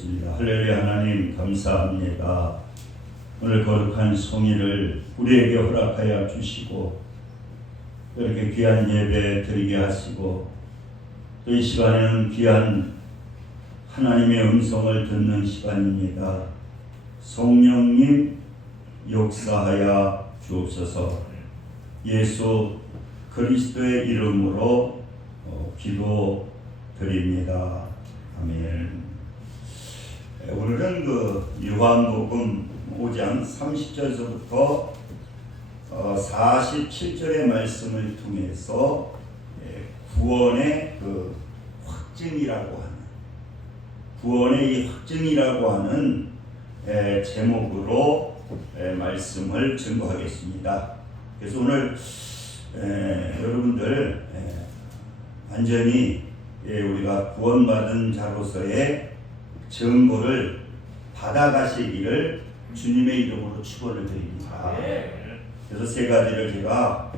기도하겠습니다. 할렐루야. 하나님 감사합니다. 오늘 거룩한 성일을 우리에게 허락하여 주시고 이렇게 귀한 예배 드리게 하시고 또 이 시간에는 귀한 하나님의 음성을 듣는 시간입니다. 성령님 역사하여 주옵소서. 예수 그리스도의 이름으로 기도드립니다. 아멘. 오늘은 요한복음 5장 30절서부터 47절의 말씀을 통해서 구원의 구원의 이 확증이라고 하는 제목으로 말씀을 증거하겠습니다. 그래서 오늘 여러분들 완전히 우리가 구원받은 자로서의 증거를 받아가시기를 주님의 이름으로 축원을 드립니다. 그래서 세 가지를 제가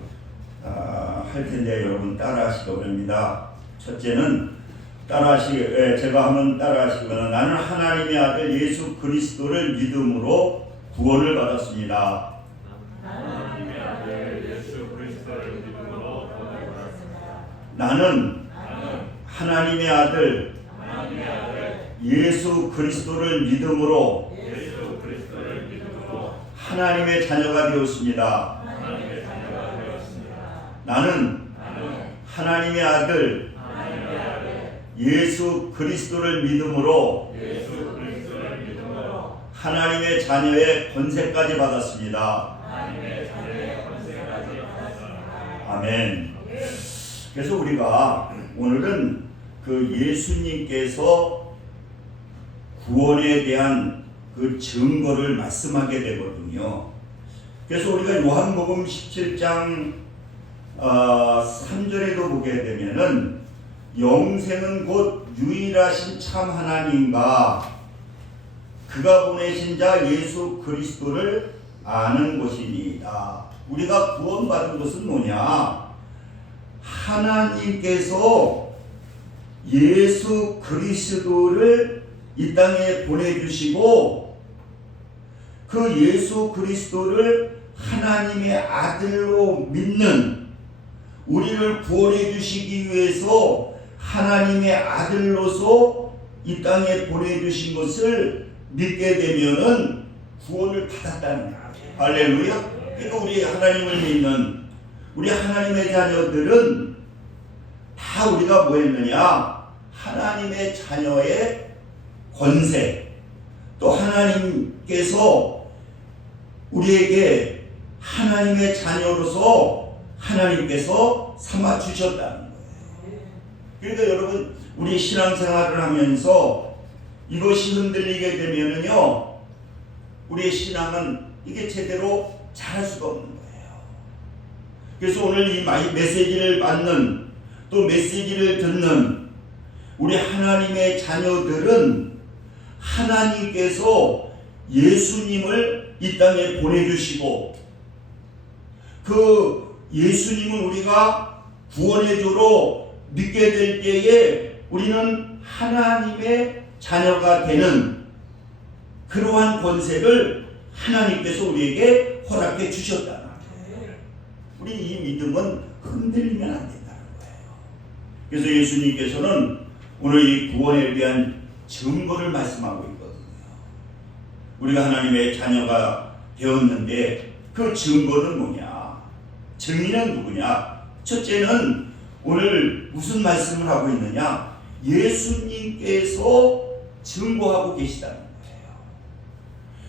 할 텐데 여러분 따라하시기 바랍니다. 첫째는 제가 하면 따라하시거나 나는 하나님의 아들 예수 그리스도를 믿음으로 구원을 받았습니다. 하나님의 아들 예수 그리스도를 믿음으로 구원을 받았습니다. 나는 하나님의 아들 예수 그리스도를 믿음으로 하나님의 자녀가 되었습니다. 나는 하나님의 아들 예수 그리스도를 믿음으로 하나님의 자녀의 권세까지 받았습니다. 아멘. 그래서 우리가 오늘은 예수님께서 구원에 대한 증거를 말씀하게 되거든요. 그래서 우리가 요한복음 17장 3절에도 보게 되면은 영생은 곧 유일하신 참 하나님과 그가 보내신 자 예수 그리스도를 아는 것이니이다. 우리가 구원받은 것은 뭐냐? 하나님께서 예수 그리스도를 이 땅에 보내주시고 그 예수 그리스도를 하나님의 아들로 믿는 우리를 구원해 주시기 위해서 하나님의 아들로서 이 땅에 보내주신 것을 믿게 되면은 구원을 받았다는 거예요. 할렐루야. 그러니까 우리 하나님을 믿는 우리 하나님의 자녀들은 다 우리가 뭐 했느냐? 하나님의 자녀의 권세, 또 하나님께서 우리에게 하나님의 자녀로서 하나님께서 삼아 주셨다는 거예요. 그러니까 여러분 우리 신앙생활을 하면서 이것이 흔들리게 되면은요, 우리의 신앙은 이게 제대로 잘할 수가 없는 거예요. 그래서 오늘 이 메시지를 받는 또 메시지를 듣는 우리 하나님의 자녀들은 하나님께서 예수님을 이 땅에 보내주시고 그 예수님을 우리가 구원의 조로 믿게 될 때에 우리는 하나님의 자녀가 되는 그러한 권세를 하나님께서 우리에게 허락해 주셨다는 거예요. 우리 이 믿음은 흔들리면 안 된다는 거예요. 그래서 예수님께서는 오늘 이 구원에 대한 증거를 말씀하고 있거든요. 우리가 하나님의 자녀가 되었는데 그 증거는 뭐냐? 증인은 누구냐? 첫째는 오늘 무슨 말씀을 하고 있느냐? 예수님께서 증거하고 계시다는 거예요.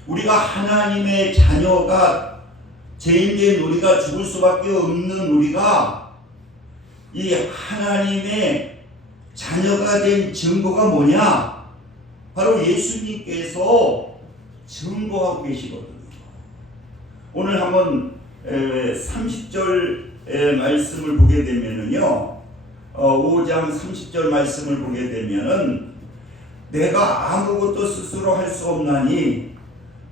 우리가 하나님의 자녀가 죄인된 우리가 죽을 수밖에 없는 우리가 이 하나님의 자녀가 된 증거가 뭐냐? 바로 예수님께서 증거하고 계시거든요. 오늘 한번 30절 말씀을 보게 되면은요, 5장 30절 말씀을 보게 되면은 내가 아무것도 스스로 할 수 없나니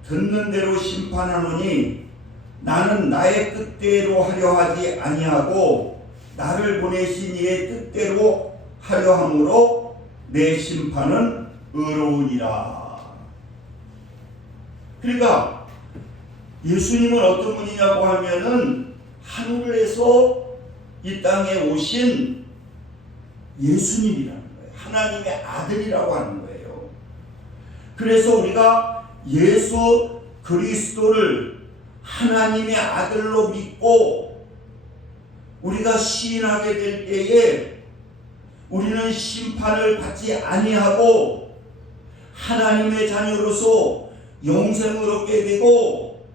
듣는 대로 심판하노니 나는 나의 뜻대로 하려 하지 아니하고 나를 보내신 이의 뜻대로 하려 함으로 내 심판은 의로우니라. 그러니까 예수님은 어떤 분이냐고 하면은 하늘에서 이 땅에 오신 예수님이라는 거예요. 하나님의 아들이라고 하는 거예요. 그래서 우리가 예수 그리스도를 하나님의 아들로 믿고 우리가 시인하게 될 때에 우리는 심판을 받지 아니하고 하나님의 자녀로서 영생을 얻게 되고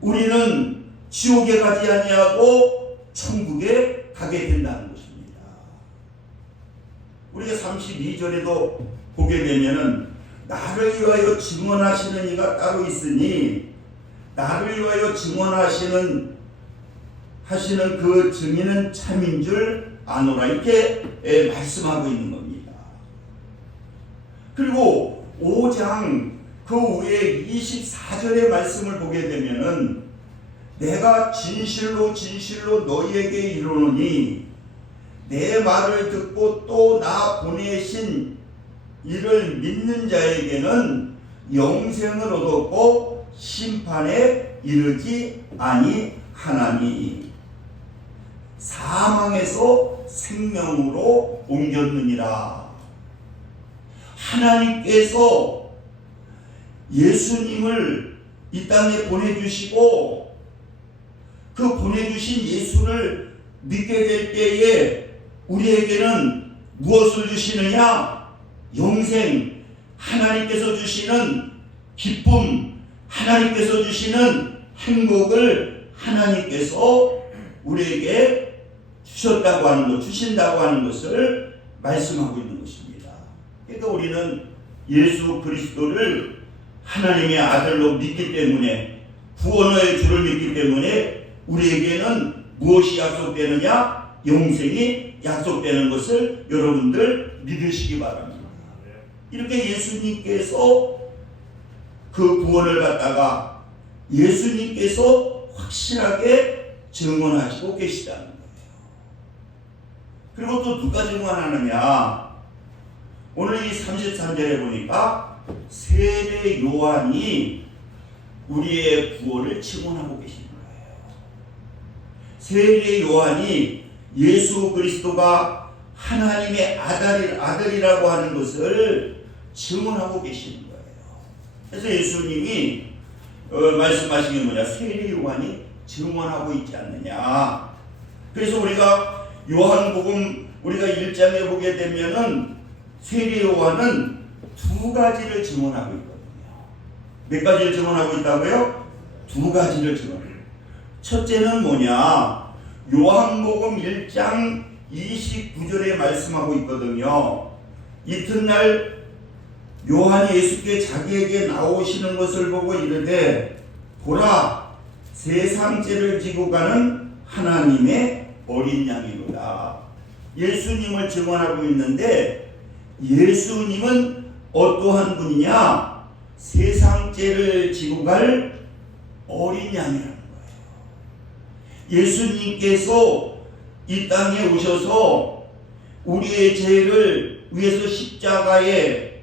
우리는 지옥에 가지 아니하고 천국에 가게 된다는 것입니다. 우리가 32절에도 보게 되면은 나를 위하여 증언하시는 이가 따로 있으니 나를 위하여 증언하시는 그 증인은 참인 줄 아노라, 이렇게 말씀하고 있는 겁니다. 그리고 5장 그 후에 24절의 말씀을 보게 되면은 내가 진실로 진실로 너희에게 이르노니 내 말을 듣고 또 나 보내신 이를 믿는 자에게는 영생을 얻었고 심판에 이르지 아니하나니 사망에서 생명으로 옮겼느니라. 하나님께서 예수님을 이 땅에 보내주시고 그 보내주신 예수를 믿게 될 때에 우리에게는 무엇을 주시느냐? 영생, 하나님께서 주시는 기쁨, 하나님께서 주시는 행복을 하나님께서 우리에게 주셨다고 하는 것, 주신다고 하는 것을 말씀하고 있는 것입니다. 그러니까 우리는 예수 그리스도를 하나님의 아들로 믿기 때문에, 구원의 주를 믿기 때문에 우리에게는 무엇이 약속되느냐? 영생이 약속되는 것을 여러분들 믿으시기 바랍니다. 이렇게 예수님께서 그 구원을 갖다가 예수님께서 확실하게 증언하시고 계시다는 거예요. 그리고 또 누가 증언하느냐? 오늘 이 33절에 보니까 세례 요한이 우리의 구원을 증언하고 계시는 거예요. 세례 요한이 예수 그리스도가 하나님의 아들이라고 하는 것을 증언하고 계시는 거예요. 그래서 예수님이 말씀하신 게 뭐냐? 세례 요한이 증언하고 있지 않느냐. 그래서 우리가 요한복음 우리가 1장에 보게 되면은 세례 요한은 두 가지를 증언하고 있거든요. 몇 가지를 증언하고 있다고요? 두 가지를 증언해요. 첫째는 뭐냐? 요한복음 1장 29절에 말씀하고 있거든요. 이튿날 요한이 예수께 자기에게 나오시는 것을 보고 이르되 보라, 세상 죄를 지고 가는 하나님의 어린 양이로다. 예수님을 증언하고 있는데 예수님은 어떠한 분이냐? 세상 죄를 지고 갈 어린 양이라는 거예요. 예수님께서 이 땅에 오셔서 우리의 죄를 위해서 십자가에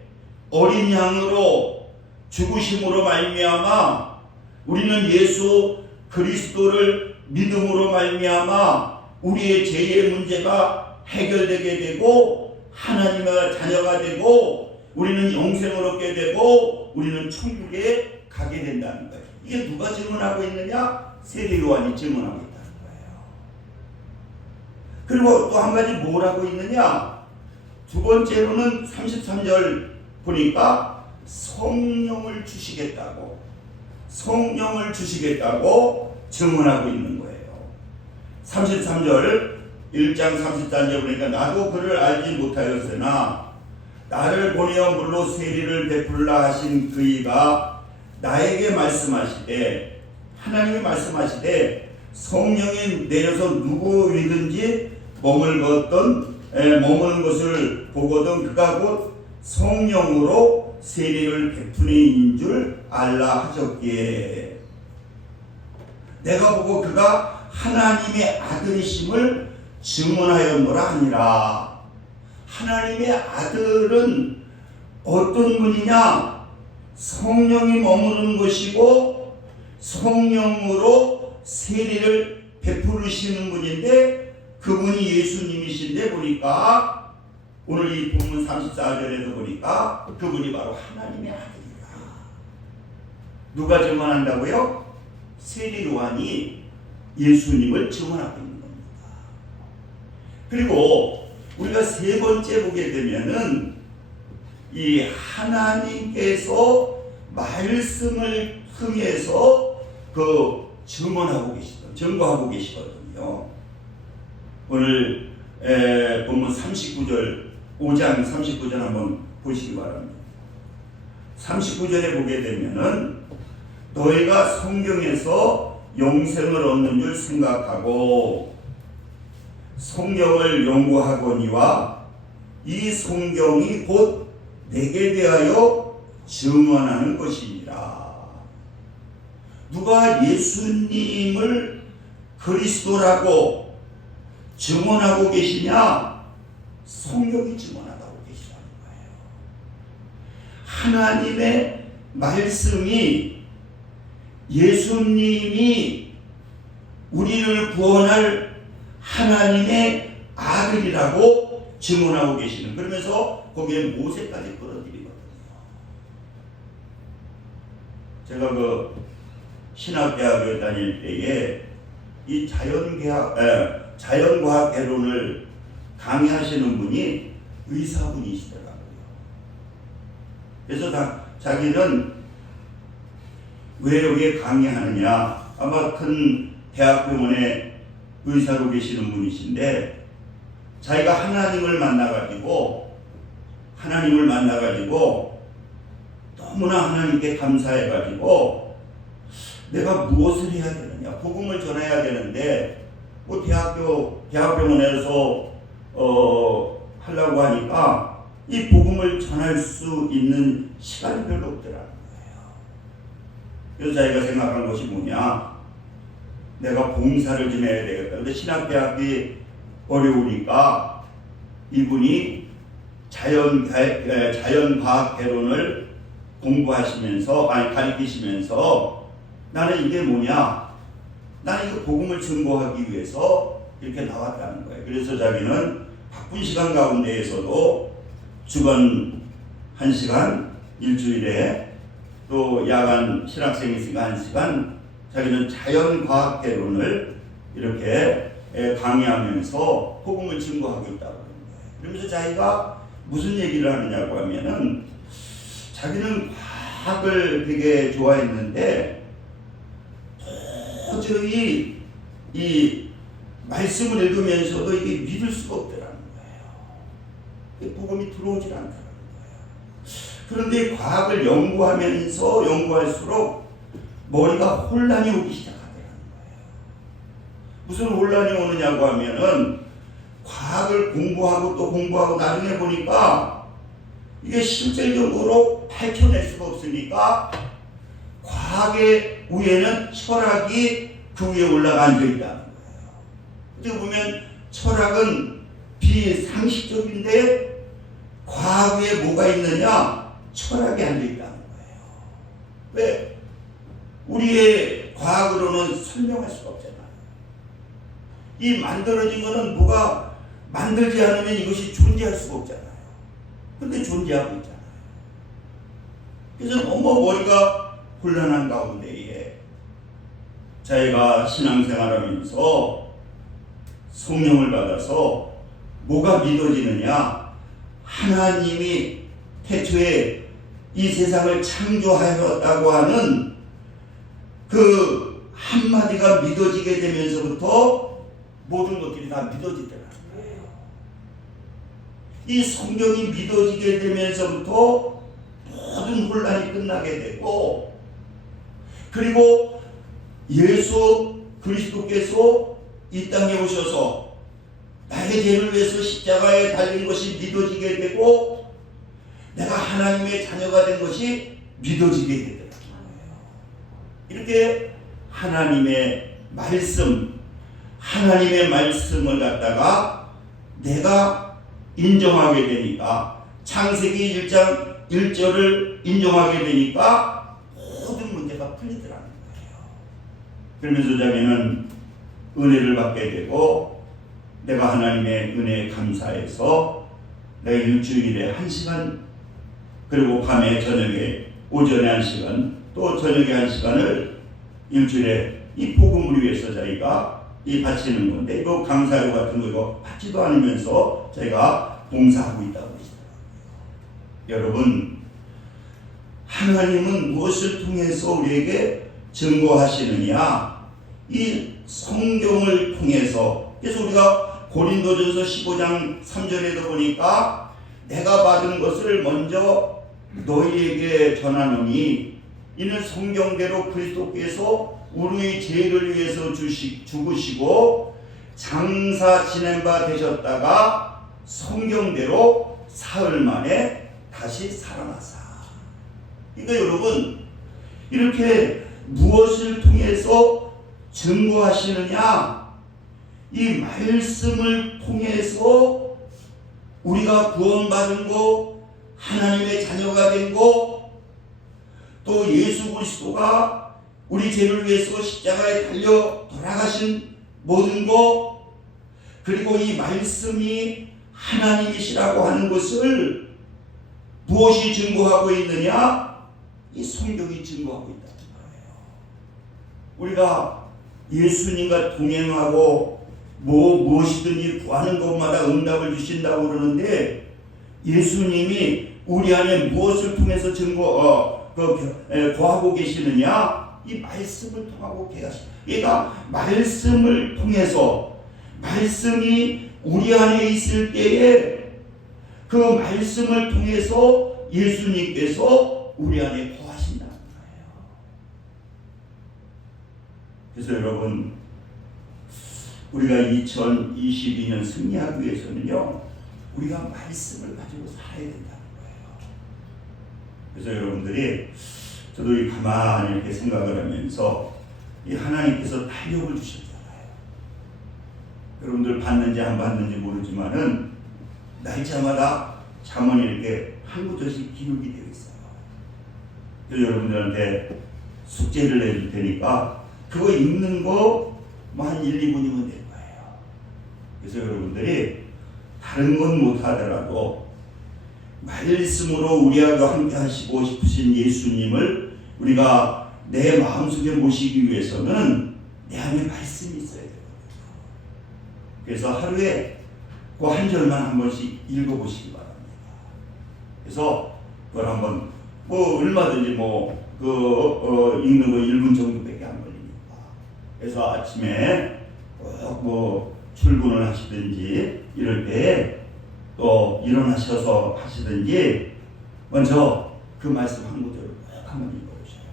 어린 양으로 죽으심으로 말미암아 우리는 예수 그리스도를 믿음으로 말미암아 우리의 죄의 문제가 해결되게 되고 하나님의 자녀가 되고 우리는 영생을 얻게 되고 우리는 천국에 가게 된다는 거예요. 이게 누가 증언하고 있느냐? 세례 요한이 증언하고 있다는 거예요. 그리고 또 한 가지 뭘 하고 있느냐? 두 번째로는 33절 보니까 성령을 주시겠다고 증언하고 있는 거예요. 33절 1장 33절 보니까 나도 그를 알지 못하였으나 나를 보내어 물로 세리를 베풀라 하신 그이가 나에게 말씀하시되 하나님이 말씀하시되 성령이 내려서 누구 위든지 머무는 것을 보거든 그가 곧 성령으로 세리를 베푸는 이인 줄 알라 하셨기에 내가 보고 그가 하나님의 아들이심을 증언하였노라 하니라. 하나님의 아들은 어떤 분이냐? 성령이 머무는 것이고 성령으로 세례를 베푸시는 분인데 그분이 예수님이신데 보니까 오늘 이 본문 34절에도 보니까 그분이 바로 하나님의 아들이다. 누가 증언한다고요? 세례 요한이 예수님을 증언하고 있는 겁니다. 그리고 우리가 세 번째 보게 되면은 이 하나님께서 말씀을 통해서 그 증거하고 계시거든요. 오늘 본문 39절 5장 39절 한번 보시기 바랍니다. 39절에 보게 되면은 너희가 성경에서 영생을 얻는 줄 생각하고 성경을 연구하거니와 이 성경이 곧 내게 대하여 증언하는 것이니라. 누가 예수님을 그리스도라고 증언하고 계시냐? 성경이 증언하고 계시라는 거예요. 하나님의 말씀이 예수님이 우리를 구원할 하나님의 아들이라고 증언하고 계시는, 그러면서 거기에 모세까지 끌어들이거든요. 제가 그 신학대학교 다닐 때에 이 자연과학 개론을 강의하시는 분이 의사분이시더라고요. 그래서 자기는 왜 여기에 강의하느냐, 아마 큰 대학병원에 의사로 계시는 분이신데 자기가 하나님을 만나가지고 너무나 하나님께 감사해가지고 내가 무엇을 해야 되느냐, 복음을 전해야 되는데 뭐 대학병원에서 하려고 하니까 이 복음을 전할 수 있는 시간이 별로 없더라는 거예요. 그래서 자기가 생각한 것이 뭐냐, 내가 봉사를 좀 해야 되겠다. 근데 신학대학이 어려우니까 이분이 자연과학 개론을 가르치시면서 나는 이게 뭐냐, 나는 이거 복음을 증거하기 위해서 이렇게 나왔다는 거예요. 그래서 자기는 바쁜 시간 가운데에서도 주간 1시간, 일주일에 또 야간 신학생이 있으니까 1시간 자기는 자연과학 개론을 이렇게 강의하면서 복음을 증거하고 있다고 하는 거예요. 그러면서 자기가 무슨 얘기를 하느냐고 하면은 자기는 과학을 되게 좋아했는데 도저히 이 말씀을 읽으면서도 이게 믿을 수가 없더라는 거예요. 복음이 들어오질 않더라는 거예요. 그런데 과학을 연구할수록 머리가 혼란이 오기 시작하더라는 거예요. 무슨 혼란이 오느냐고 하면은 과학을 공부하고 또 공부하고 나중에 보니까 이게 실질적으로 밝혀낼 수가 없으니까 과학의 위에는 철학이 그 위에 올라가 앉아있다는 거예요. 어떻게 보면 철학은 비상식적인데 과학 위에 뭐가 있느냐? 철학이 앉아있다는 거예요. 왜? 우리의 과학으로는 설명할 수가 없잖아요. 이 만들어진 거는 뭐가 만들지 않으면 이것이 존재할 수가 없잖아요. 근데 존재하고 있잖아요. 그래서 너무 머리가 혼란한 가운데에 자기가 신앙생활하면서 성령을 받아서 뭐가 믿어지느냐, 하나님이 태초에 이 세상을 창조하였다고 하는 그 한마디가 믿어지게 되면서부터 모든 것들이 다 믿어지더라는 거예요. 이 성경이 믿어지게 되면서부터 모든 혼란이 끝나게 되고, 그리고 예수 그리스도께서 이 땅에 오셔서 나의 죄를 위해서 십자가에 달린 것이 믿어지게 되고 내가 하나님의 자녀가 된 것이 믿어지게 되더라고요. 이렇게 하나님의 말씀을 갖다가 내가 인정하게 되니까 창세기 1장 1절을 인정하게 되니까 모든 문제가 풀리더라는 거예요. 그러면서 자기는 은혜를 받게 되고 내가 하나님의 은혜에 감사해서 내가 일주일에 1시간 그리고 밤에 저녁에 오전에 1시간 또 저녁에 1시간을 일주일에 이 복음을 위해서 자기가 이 바치는 건데 이거 강사료 같은 거 이거 받지도 않으면서 저희가 봉사하고 있다고 하시더라고요. 여러분 하나님은 무엇을 통해서 우리에게 증거하시느냐? 이 성경을 통해서. 그래서 우리가 고린도전서 15장 3절에도 보니까 내가 받은 것을 먼저 너희에게 전하노니 이는 성경대로 그리스도께서 우리의 죄를 위해서 죽으시고 장사 지낸 바 되셨다가 성경대로 사흘 만에 다시 살아나사. 그러니까 여러분 이렇게 무엇을 통해서 증거하시느냐? 이 말씀을 통해서 우리가 구원받은 거, 하나님의 자녀가 된 거, 또 예수 그리스도가 우리 죄를 위해서 십자가에 달려 돌아가신 모든 거, 그리고 이 말씀이 하나님이시라고 하는 것을 무엇이 증거하고 있느냐? 이 성경이 증거하고 있다는 거예요. 우리가 예수님과 동행하고 무엇이든지 구하는 것마다 응답을 주신다고 그러는데 예수님이 우리 안에 무엇을 통해서 구하고 계시느냐? 이 말씀을 통하고 계시다. 그러니까 말씀을 통해서 말씀이 우리 안에 있을 때에 그 말씀을 통해서 예수님께서 우리 안에 거하신다는 거예요. 그래서 여러분 우리가 2022년 승리하기 위해서는요 우리가 말씀을 가지고 살아야 된다는 거예요. 그래서 여러분들이 저도 이 가만히 이렇게 생각을 하면서 이 하나님께서 탄력을 주셨잖아요. 여러분들 봤는지 안 봤는지 모르지만은 날짜마다 잠언이 이렇게 한 구절씩 기록이 되어 있어요. 그래서 여러분들한테 숙제를 내줄 테니까 그거 읽는 거 뭐 한 1, 2분이면 될 거예요. 그래서 여러분들이 다른 건 못하더라도 말씀으로 우리하고 함께 하시고 싶으신 예수님을 우리가 내 마음속에 모시기 위해서는 내 안에 말씀이 있어야 돼요. 그래서 하루에 그 한 절만 한 번씩 읽어보시기 바랍니다. 그래서 그걸 한번 뭐 얼마든지 읽는 거 1분 정도밖에 안 걸리니까. 그래서 아침에 꼭 출근을 하시든지 이럴 때 또 일어나셔서 하시든지 먼저 그 말씀 한 구절을 꼭 한번 읽어보세요.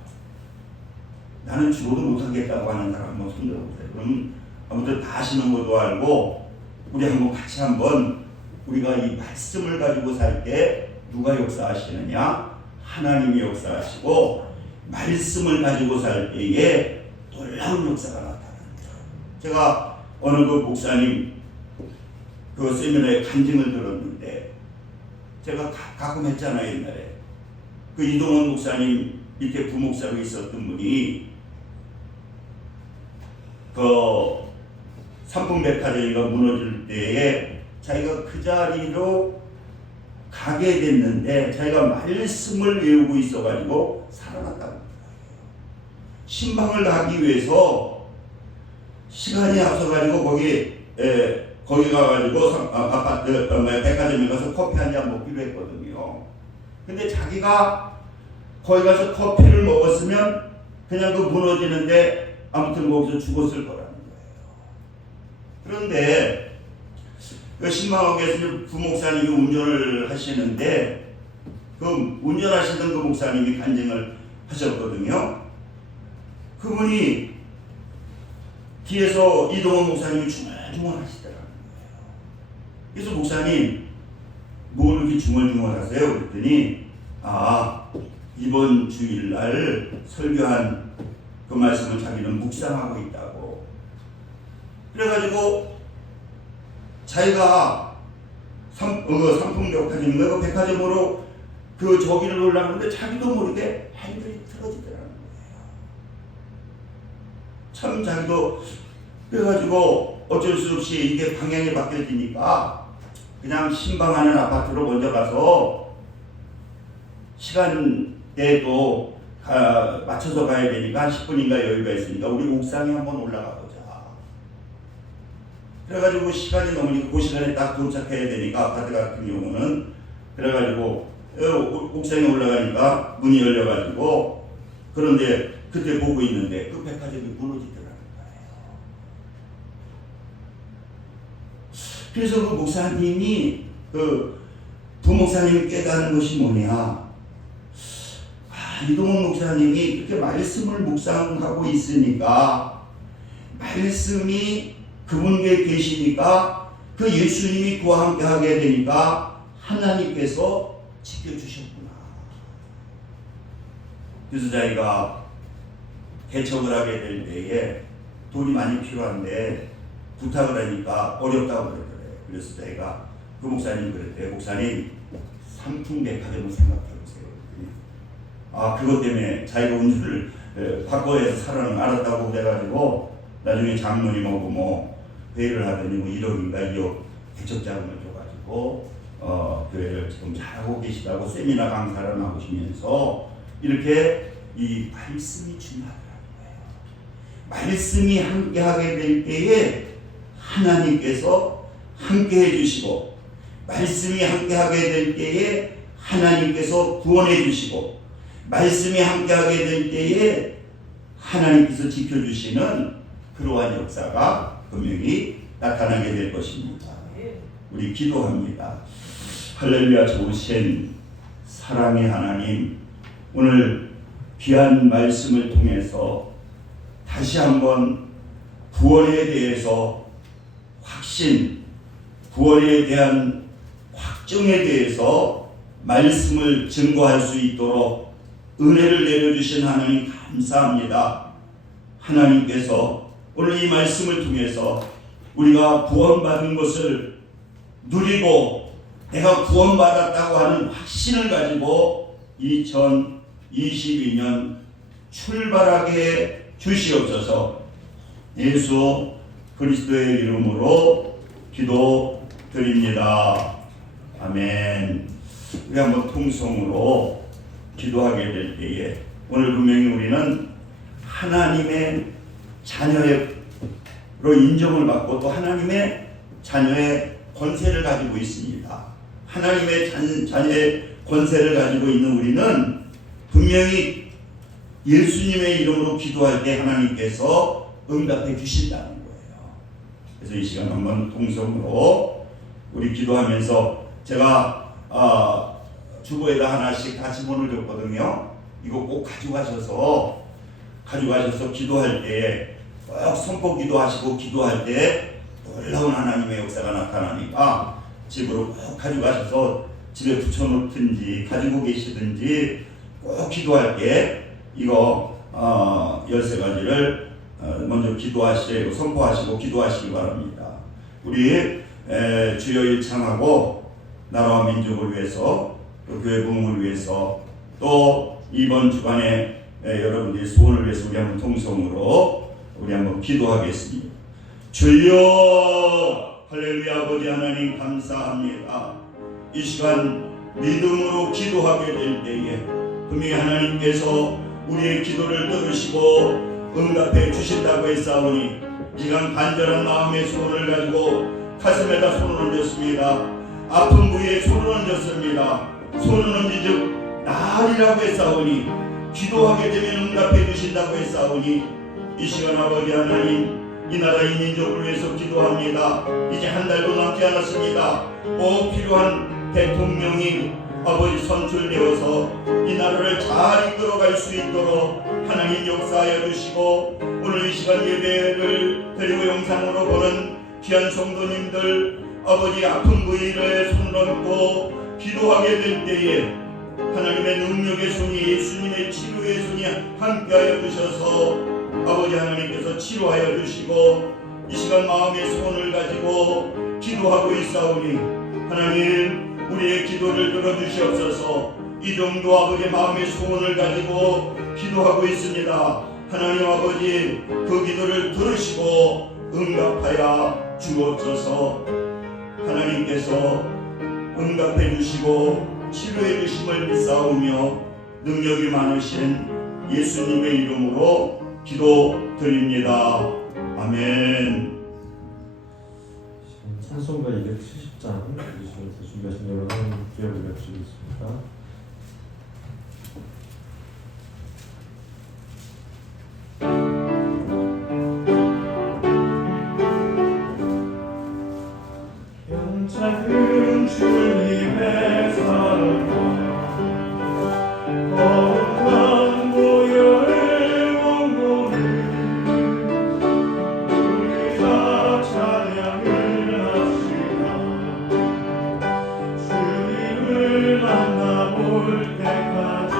나는 죽어도 못하겠다고 하는 사람 한번 손 들어보세요. 그럼 아무튼 다 하시는 것도 알고 우리 한번 같이 한번 우리가 이 말씀을 가지고 살 때 누가 역사하시느냐? 하나님이 역사하시고 말씀을 가지고 살 때에 놀라운 역사가 나타납니다. 제가 어느 그 목사님 그 세미나에 간증을 들었는데 제가 가끔 했잖아요. 옛날에 그 이동원 목사님 밑에 부목사로 있었던 분이 그 삼풍백화점이가 무너질 때에 자기가 그 자리로 가게 됐는데 자기가 말씀을 외우고 있어가지고 살아났다고 합니다. 신방을 가기 위해서 시간이 앞서가지고 거기 가가지고 아파트 백화점에 가서 커피 한 잔 먹기로 했거든요. 근데 자기가 거기 가서 커피를 먹었으면 그냥 그 무너지는데 아무튼 거기서 죽었을 거라는 거예요. 그런데 그 신방학교에서 부목사님이 운전을 하시는데 그 운전하시던 그 목사님이 간증을 하셨거든요. 그분이 뒤에서 이동원 목사님이 중얼중얼 하시더라는 거예요. 그래서 목사님 뭘 이렇게 중얼중얼 하세요? 그랬더니 이번 주일날 설교한 그 말씀을 자기는 묵상하고 있다고. 그래가지고 자기가 삼풍백화점인가 그 백화점으로 그 저기를 올라가는데 자기도 모르게 핸들이 틀어지더라는 거예요. 참 자기도 그래가지고 어쩔 수 없이 이게 방향이 바뀌어지니까 그냥 신방하는 아파트로 먼저 가서 시간대도 맞춰서 가야 되니까 10분인가 여유가 있으니까 우리 옥상에 한번 올라가 보자. 그래가지고 시간이 넘으니까 그 시간에 딱 도착해야 되니까 아파트 같은 경우는 그래가지고 옥상에 올라가니까 문이 열려가지고 그런데 그때 보고 있는데 그 백화점이 무너지더라는 거예요. 그래서 그 목사님이 그 부목사님이 깨달은 것이 뭐냐? 이동훈 목사님이 이렇게 말씀을 묵상하고 있으니까 말씀이 그분께 계시니까 그 예수님이 그와 함께 하게 되니까 하나님께서 지켜주셨구나. 그래서 자기가 개척을 하게 될 때에 돈이 많이 필요한데 부탁을 하니까 어렵다고 그러더래요. 그래서 자기가 그 목사님 그랬대요. 목사님 삼풍백화점을 생각해보세요. 그것 때문에 자기가 운전을 바꿔야 해서 살아는 알았다고 그래가지고 나중에 장로님 오고 회의를 하더니 1억인가 2억 개척 자금을 줘가지고 교회를 지금 잘하고 계시다고 세미나 강사를 나오시면서 이렇게 이 말씀이 중요하더라는 거예요. 말씀이 함께하게 될 때에 하나님께서 함께 해주시고 말씀이 함께하게 될 때에 하나님께서 구원해 주시고 말씀이 함께하게 될 때에 하나님께서 지켜주시는 그러한 역사가 분명히 나타나게 될 것입니다. 우리 기도합니다. 할렐루야. 좋으신 사랑의 하나님, 오늘 귀한 말씀을 통해서 다시 한번 구원에 대해서 확신, 구원에 대한 확정에 대해서 말씀을 증거할 수 있도록 은혜를 내려주신 하나님 감사합니다. 하나님께서 오늘 이 말씀을 통해서 우리가 구원받은 것을 누리고 내가 구원받았다고 하는 확신을 가지고 2022년 출발하게 주시옵소서. 예수 그리스도의 이름으로 기도드립니다. 아멘. 우리 한번 통성으로 기도하게 될 때에 오늘 분명히 우리는 하나님의 자녀로 인정을 받고 또 하나님의 자녀의 권세를 가지고 있습니다. 하나님의 자녀의 권세를 가지고 있는 우리는 분명히 예수님의 이름으로 기도할 때 하나님께서 응답해 주신다는 거예요. 그래서 이 시간 한번 통성으로 우리 기도하면서 제가 주보에다 하나씩 다 집어넣어 줬거든요. 이거 꼭 가져가셔서 기도할 때 꼭 선포 기도하시고 기도할 때 놀라운 하나님의 역사가 나타나니까 집으로 꼭 가져가셔서 집에 붙여놓든지 가지고 계시든지 꼭 기도할 때 이거 13가지를 먼저 기도하시고 선포하시고 기도하시기 바랍니다. 우리 주여 일창하고 나라와 민족을 위해서 또 교회 부흥을 위해서 또 이번 주간에 여러분들의 소원을 위해서 우리 한번 통성으로 우리 한번 기도하겠습니다. 주여 할렐루야. 아버지 하나님 감사합니다. 이 시간 믿음으로 기도하게 될 때에 분명히 하나님께서 우리의 기도를 들으시고 응답해 주신다고 했사오니 이 시간 간절한 마음의 소원을 가지고 가슴에다 손을 얹었습니다. 아픈 부위에 손을 얹었습니다. 손을 얹은즉 나으리라고 했사오니 기도하게 되면 응답해 주신다고 했사오니 이 시간 아버지 하나님 이 나라 이 민족을 위해서 기도합니다. 이제 한 달도 남지 않았습니다. 꼭 필요한 대통령이 아버지 선출되어서 이 나라를 잘 이끌어갈 수 있도록 하나님 역사하여 주시고 오늘 이 시간 예배를 드리고 영상으로 보는 귀한 성도님들 아버지 아픈 부위를 손을 얹고 기도하게 될 때에 하나님의 능력의 손이 예수님의 치료의 손이 함께하여 주셔서 아버지 하나님께서 치료하여 주시고 이 시간 마음의 소원을 가지고 기도하고 있사오니 하나님 우리의 기도를 들어주시옵소서. 이 정도 아버지의 마음의 소원을 가지고 기도하고 있습니다. 하나님 아버지, 그 기도를 들으시고 응답하여 주옵소서. 하나님께서 응답해 주시고 치료해 주심을 믿사오며 능력이 많으신 예수님의 이름으로 기도드립니다. 아멘. 찬송가 270장 준비하신 여러분 기억을 해주시겠습니다. 작은 주님의 사랑과 거룩한 보혈의 원고를 우리가 찬양을 합시다. 주님을 만나볼 때까지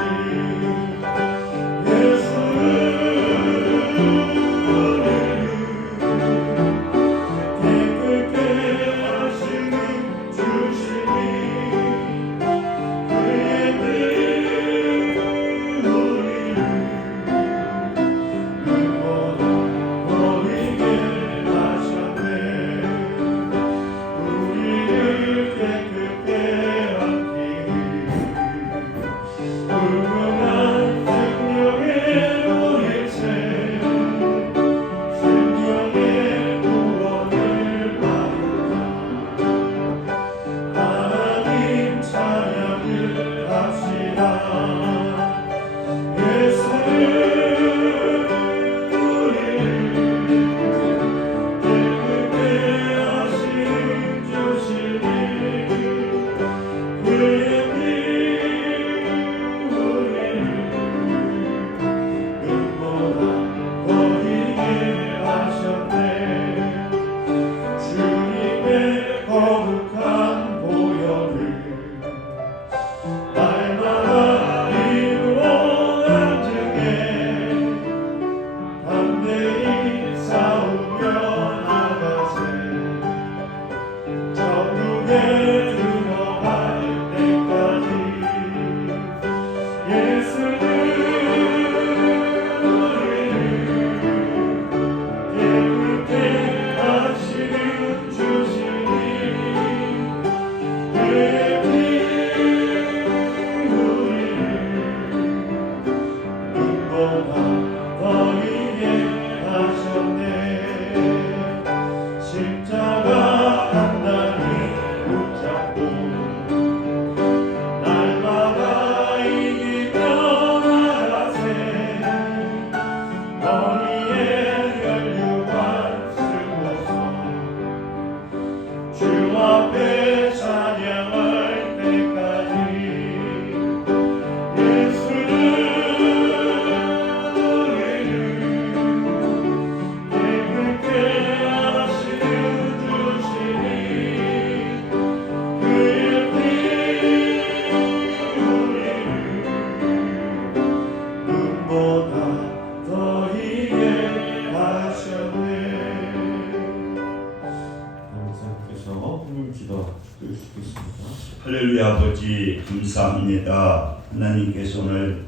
할렐루야. 아버지 감사합니다. 하나님께서 오늘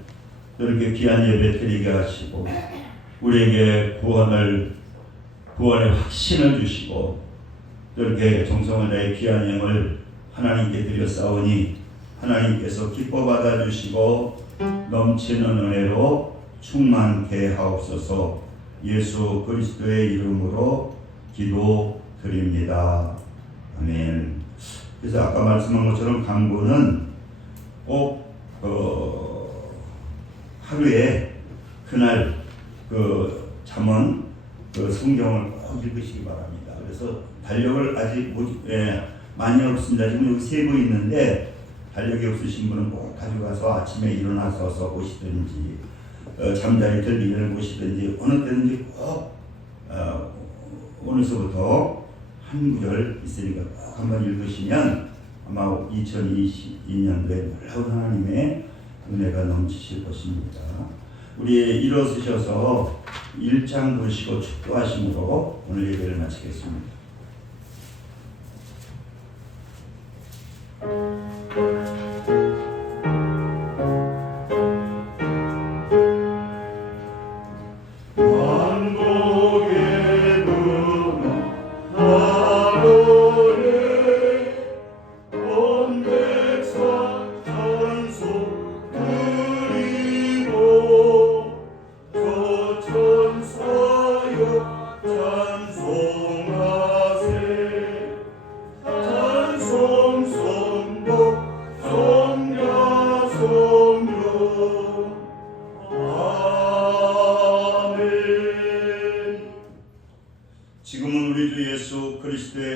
이렇게 귀한 예배 드리게 하시고 우리에게 구원의 확신을 주시고 이렇게 정성을 다해 귀한 영을 하나님께 드렸사오니 하나님께서 기뻐 받아주시고 넘치는 은혜로 충만케 하옵소서. 예수 그리스도의 이름으로 기도드립니다. 아멘. 그래서 아까 말씀한 것처럼 강구는 꼭 하루에 그날 잠언 성경을 꼭 읽으시기 바랍니다. 그래서 달력을 아직 많이 없습니다. 지금 여기 세 부 있는데 달력이 없으신 분은 꼭 가져가서 아침에 일어나서 보시든지 잠자리 들기를 보시든지 어느 때든지 꼭 오늘서부터 한 구절 있으니까 꼭 한번 읽으시면 아마 2022년도에 놀라운 하나님의 은혜가 넘치실 것입니다. 우리 일어서셔서 1장 보시고 축도하심으로 오늘 예배를 마치겠습니다.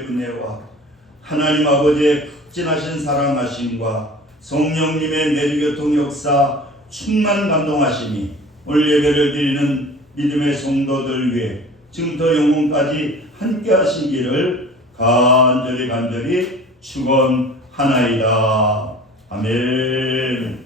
은혜와 하나님 아버지의 극진하신 사랑하심과 성령님의 내주교통 역사 충만 감동하심이 오늘 예배를 드리는 믿음의 성도들 위해 지금부터 영혼까지 함께 하시기를 간절히 축원하나이다. 아멘.